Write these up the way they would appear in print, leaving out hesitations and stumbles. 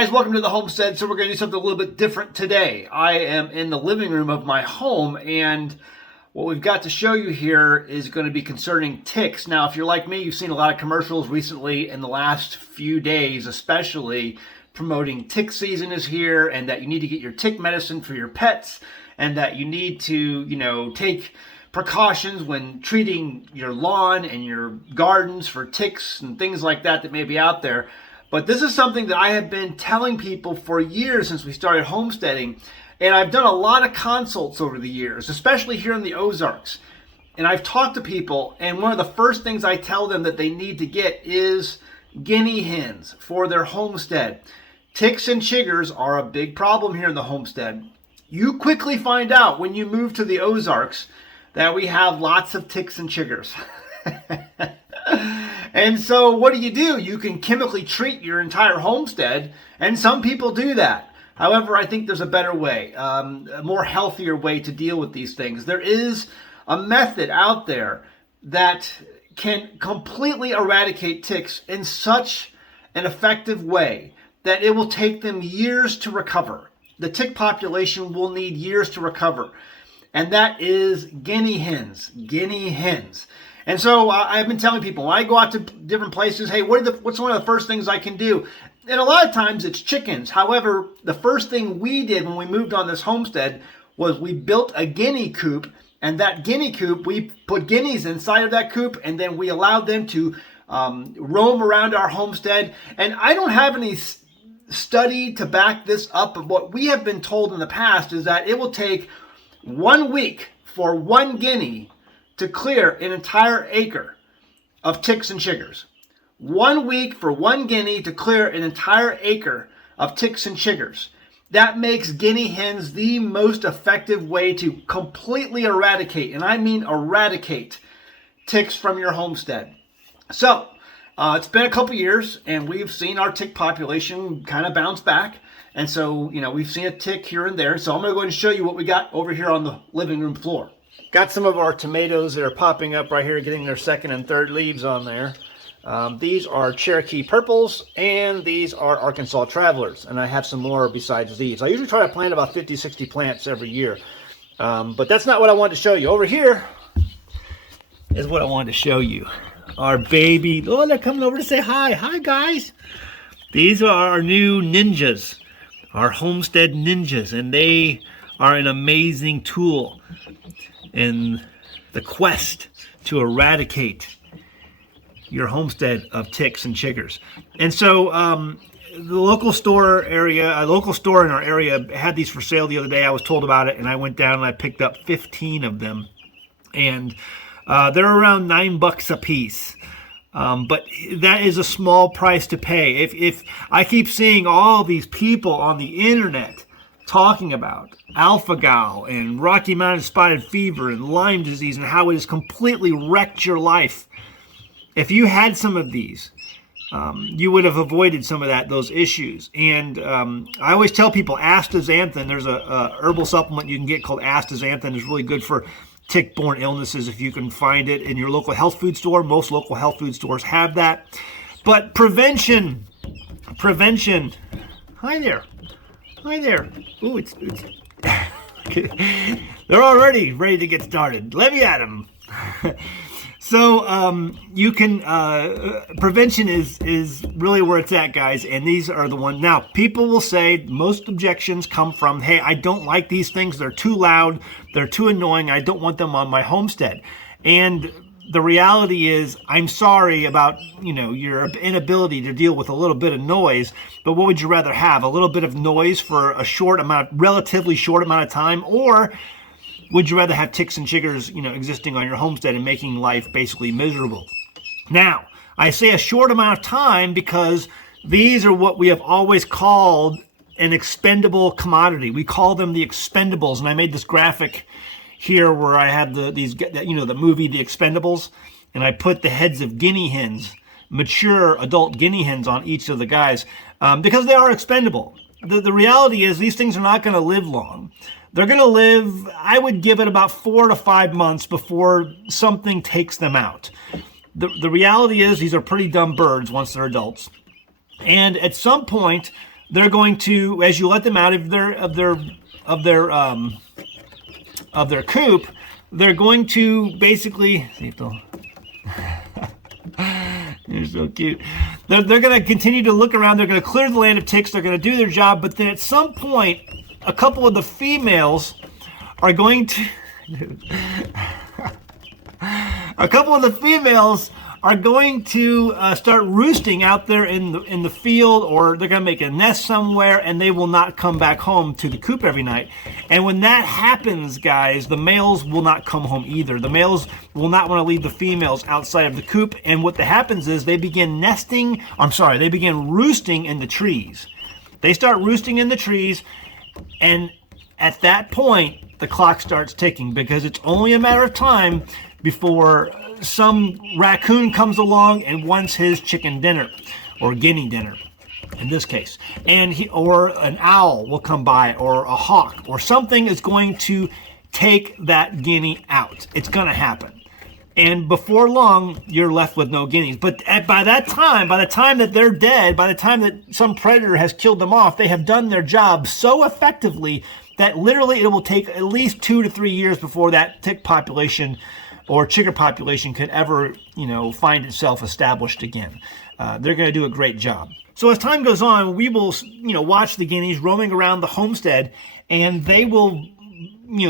guys, welcome to the Homestead. So we're going to do something a little bit different today. I am in the living room of my home, and what we've got to show you here is going to be concerning ticks. Now, if you're like me, you've seen a lot of commercials recently in the last few days, especially promoting tick season is here, and that you need to get your tick medicine for your pets, and that you need to, take precautions when treating your lawn and your gardens for ticks and things like that that may be out there. But this is something that I have been telling people for years since we started homesteading. And I've done a lot of consults over the years, especially here in the Ozarks. And I've talked to people, and one of the first things I tell them that they need to get is guinea hens for their homestead. Ticks and chiggers are a big problem here in the homestead. You quickly find out when you move to the Ozarks that we have lots of ticks and chiggers. And so what do? You can chemically treat your entire homestead, and some people do that. However, I think there's a better way, a more healthier way to deal with these things. There is a method out there that can completely eradicate ticks in such an effective way that it will take them years to recover. The tick population will need years to recover, and that is guinea hens. Guinea hens. And so I've been telling people, when I go out to different places, hey, what's one of the first things I can do? And a lot of times it's chickens. However, the first thing we did when we moved on this homestead was we built a guinea coop. And that guinea coop, we put guineas inside of that coop, and then we allowed them to roam around our homestead. And I don't have any study to back this up, but what we have been told in the past is that it will take 1 week for one guinea to clear an entire acre of ticks and chiggers. 1 week for one guinea to clear an entire acre of ticks and chiggers. That makes guinea hens the most effective way to completely eradicate, and I mean eradicate, ticks from your homestead. So, it's been a couple years, and we've seen our tick population kind of bounce back. And so, we've seen a tick here and there. So I'm going to go ahead and show you what we got over here on the living room floor. Got some of our tomatoes that are popping up right here, getting their second and third leaves on there. These are Cherokee Purples, and these are Arkansas Travelers. And I have some more besides these. I usually try to plant about 50, 60 plants every year. But that's not what I wanted to show you. Over here is what I wanted to show you. Our baby, oh, they're coming over to say hi. Hi, guys. These are our new ninjas, our homestead ninjas, and they are an amazing tool in the quest to eradicate your homestead of ticks and chiggers. And so the local store area, a local store in our area had these for sale the other day. I was told about it, and I went down and I picked up 15 of them. And they're around $9 a piece. But that is a small price to pay. If I keep seeing all these people on the internet talking about alpha-gal and Rocky Mountain spotted fever and Lyme disease and how it has completely wrecked your life. If you had some of these, you would have avoided some of those issues. And I always tell people astaxanthin, there's a herbal supplement you can get called astaxanthin. It's really good for tick-borne illnesses if you can find it in your local health food store. Most local health food stores have that. But prevention. Hi there. Ooh, it's they're already ready to get started. Let me at them. So you can, prevention is really where it's at, guys. And these are the ones. Now, people will say most objections come from, hey, I don't like these things. They're too loud. They're too annoying. I don't want them on my homestead. And the reality is, I'm sorry about, your inability to deal with a little bit of noise, but what would you rather have? A little bit of noise for a relatively short amount of time, or would you rather have ticks and chiggers, existing on your homestead and making life basically miserable? Now, I say a short amount of time because these are what we have always called an expendable commodity. We call them the expendables, and I made this graphic here where I have the movie The Expendables, and I put the heads of guinea hens, mature adult guinea hens, on each of the guys because they are expendable. The reality is these things are not going to live long. They're going to live, I would give it about 4 to 5 months before something takes them out. The reality is these are pretty dumb birds once they're adults. And at some point, they're going to, as you let them out of their coop, they're going to basically, see if they'll, they're so cute. They're going to continue to look around. They're going to clear the land of ticks. They're going to do their job. But then at some point, a couple of the females are going to, start roosting out there in the field, or they're going to make a nest somewhere, and they will not come back home to the coop every night. And when that happens, guys, the males will not come home either. The males will not want to leave the females outside of the coop, and what happens is they begin roosting in the trees. They start roosting in the trees, and at that point, the clock starts ticking, because it's only a matter of time before some raccoon comes along and wants his chicken dinner, or guinea dinner in this case, or an owl will come by, or a hawk, or something is going to take that guinea out. It's going to happen, and before long you're left with no guineas. But by the time that they're dead, by the time that some predator has killed them off, they have done their job so effectively that literally it will take at least 2 to 3 years before that tick population or chicken population could ever, find itself established again. They're going to do a great job. So as time goes on, we will, watch the guineas roaming around the homestead, and they will,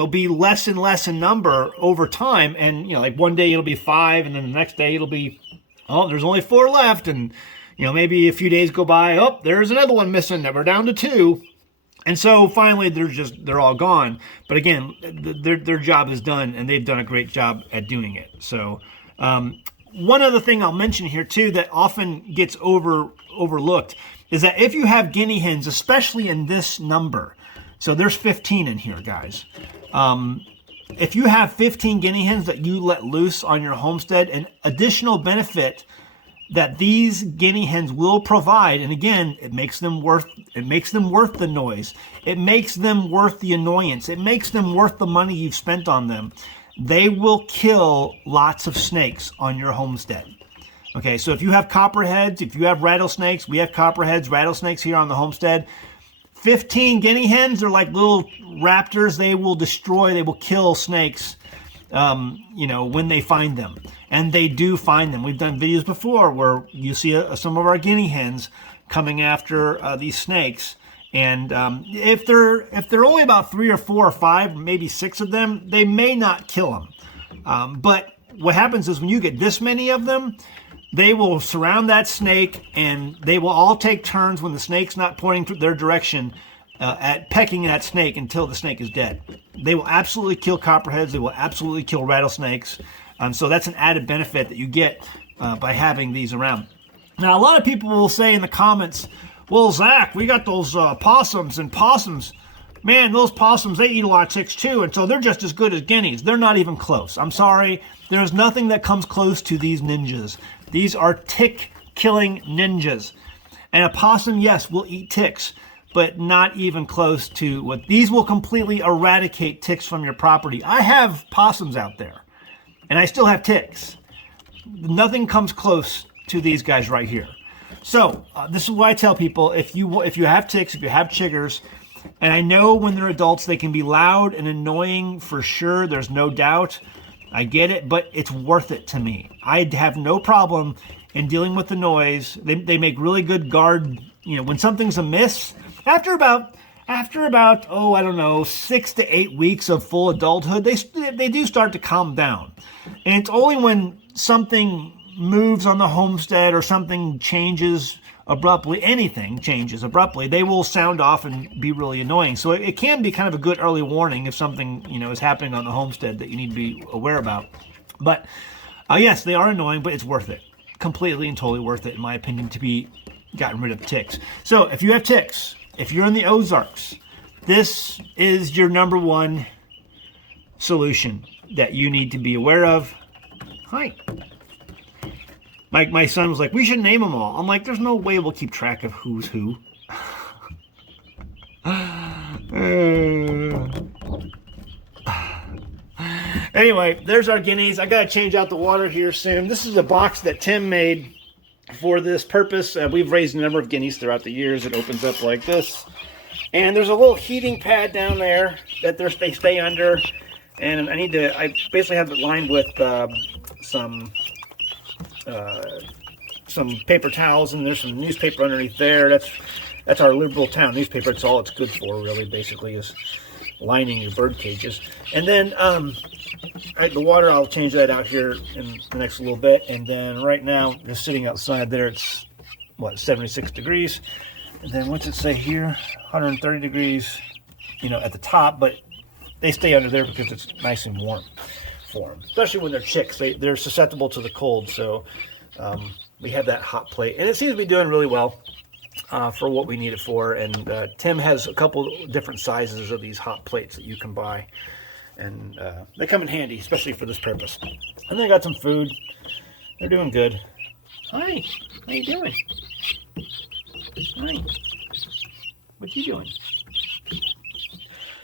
be less and less in number over time. And, like one day it'll be 5, and then the next day it'll be, there's only 4 left. And, maybe a few days go by, there's another one missing, and we're down to 2. And so finally, they're all gone. But again, their job is done, and they've done a great job at doing it. So one other thing I'll mention here too that often gets overlooked is that if you have guinea hens, especially in this number, so there's 15 in here, guys. If you have 15 guinea hens that you let loose on your homestead, an additional benefit that these guinea hens will provide, and again, it makes them worth the noise. It makes them worth the annoyance. It makes them worth the money you've spent on them. They will kill lots of snakes on your homestead. Okay, so if you have copperheads, if you have rattlesnakes, we have copperheads, rattlesnakes here on the homestead. 15 guinea hens are like little raptors. They will kill snakes when they find them. And they do find them. We've done videos before where you see some of our guinea hens coming after these snakes. And if they're only about 3 or 4 or 5, maybe 6 of them, they may not kill them. But what happens is when you get this many of them, they will surround that snake, and they will all take turns when the snake's not pointing their direction at pecking that snake until the snake is dead. They will absolutely kill copperheads. They will absolutely kill rattlesnakes. So that's an added benefit that you get by having these around. Now, a lot of people will say in the comments, well, Zach, we got those possums, and possums, man, those possums, they eat a lot of ticks too, and so they're just as good as guineas. They're not even close. I'm sorry. There's nothing that comes close to these ninjas. These are tick-killing ninjas. And a possum, yes, will eat ticks, but not even close to what these will completely eradicate ticks from your property. I have possums out there, and I still have ticks. Nothing comes close to these guys right here. So this is why I tell people, if you have ticks, if you have chiggers, and I know when they're adults they can be loud and annoying for sure, there's no doubt. I get it, but it's worth it to me. I have no problem in dealing with the noise. They make really good guard. When something's amiss, after about 6 to 8 weeks of full adulthood, they do start to calm down. And it's only when something moves on the homestead or something changes abruptly, anything changes abruptly, they will sound off and be really annoying. So it can be kind of a good early warning if something is happening on the homestead that you need to be aware about. But yes, they are annoying, but it's worth it. Completely and totally worth it, in my opinion, to be gotten rid of ticks. So if you have ticks, if you're in the Ozarks, this is your number one solution that you need to be aware of. Hi. My son was like, we should name them all. I'm like, there's no way we'll keep track of who's who. Anyway, there's our guineas. I got to change out the water here soon. This is a box that Tim made for this purpose. We've raised a number of guineas throughout the years. It opens up like this. And there's a little heating pad down there that they stay under. And I basically have it lined with some paper towels, and there's some newspaper underneath there. That's our Liberal Town newspaper. It's all it's good for, really, basically, is lining your bird cages. And then the water, I'll change that out here in the next little bit. And then right now, just sitting outside there, it's, 76 degrees. And then what's it say here? 130 degrees, at the top. But they stay under there because it's nice and warm for them. Especially when they're chicks. They're susceptible to the cold. So we have that hot plate. And it seems to be doing really well for what we need it for. And Tim has a couple different sizes of these hot plates that you can buy. And they come in handy, especially for this purpose. And they got some food. They're doing good. Hi, how you doing? Hi. What you doing?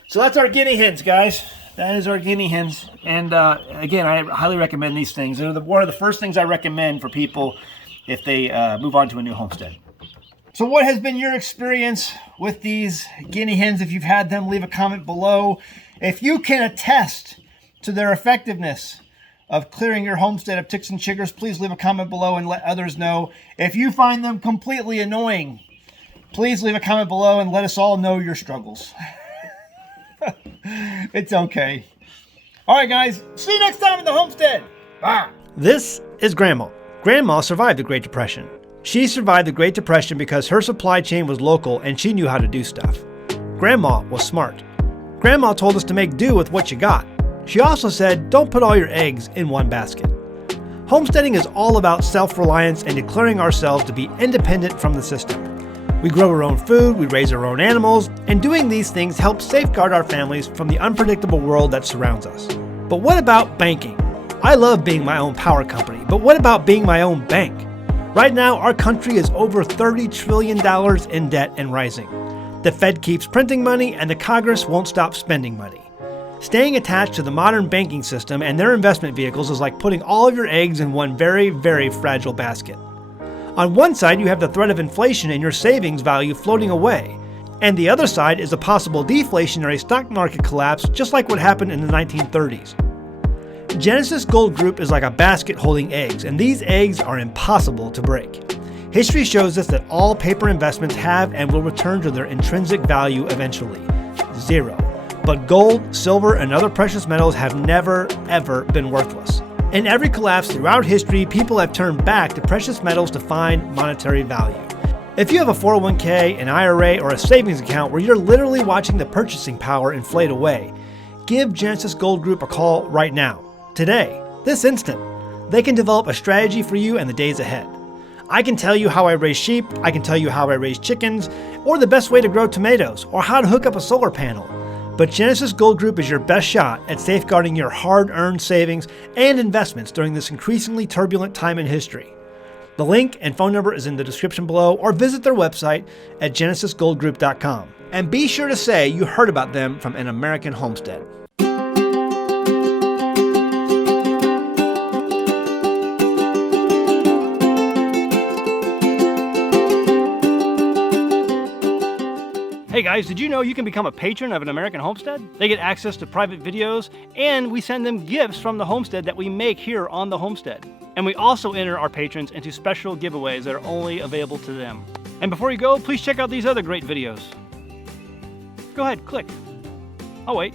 So that's our guinea hens, guys. That is our guinea hens. And again, I highly recommend these things. They're one of the first things I recommend for people if they move on to a new homestead. So what has been your experience with these guinea hens? If you've had them, leave a comment below. If you can attest to their effectiveness of clearing your homestead of ticks and chiggers, please leave a comment below and let others know. If you find them completely annoying, please leave a comment below and let us all know your struggles. It's okay. All right, guys. See you next time in the homestead. Bye. This is Grandma. Grandma survived the Great Depression. She survived the Great Depression because her supply chain was local and she knew how to do stuff. Grandma was smart. Grandma told us to make do with what you got. She also said, don't put all your eggs in one basket. Homesteading is all about self-reliance and declaring ourselves to be independent from the system. We grow our own food, we raise our own animals, and doing these things helps safeguard our families from the unpredictable world that surrounds us. But what about banking? I love being my own power company, but what about being my own bank? Right now, our country is over $30 trillion in debt and rising. The Fed keeps printing money, and the Congress won't stop spending money. Staying attached to the modern banking system and their investment vehicles is like putting all of your eggs in one very, very fragile basket. On one side, you have the threat of inflation and your savings value floating away, and the other side is a possible deflationary stock market collapse, just like what happened in the 1930s. Genesis Gold Group is like a basket holding eggs, and these eggs are impossible to break. History shows us that all paper investments have and will return to their intrinsic value eventually, zero. But gold, silver, and other precious metals have never, ever been worthless. In every collapse throughout history, people have turned back to precious metals to find monetary value. If you have a 401k, an IRA, or a savings account where you're literally watching the purchasing power inflate away, give Genesis Gold Group a call right now, today, this instant. They can develop a strategy for you in the days ahead. I can tell you how I raise sheep, I can tell you how I raise chickens, or the best way to grow tomatoes, or how to hook up a solar panel. But Genesis Gold Group is your best shot at safeguarding your hard-earned savings and investments during this increasingly turbulent time in history. The link and phone number is in the description below, or visit their website at genesisgoldgroup.com. And be sure to say you heard about them from An American Homestead. Hey guys, did you know you can become a patron of An American Homestead? They get access to private videos, and we send them gifts from the homestead that we make here on the homestead. And we also enter our patrons into special giveaways that are only available to them. And before you go, please check out these other great videos. Go ahead, click. I'll wait.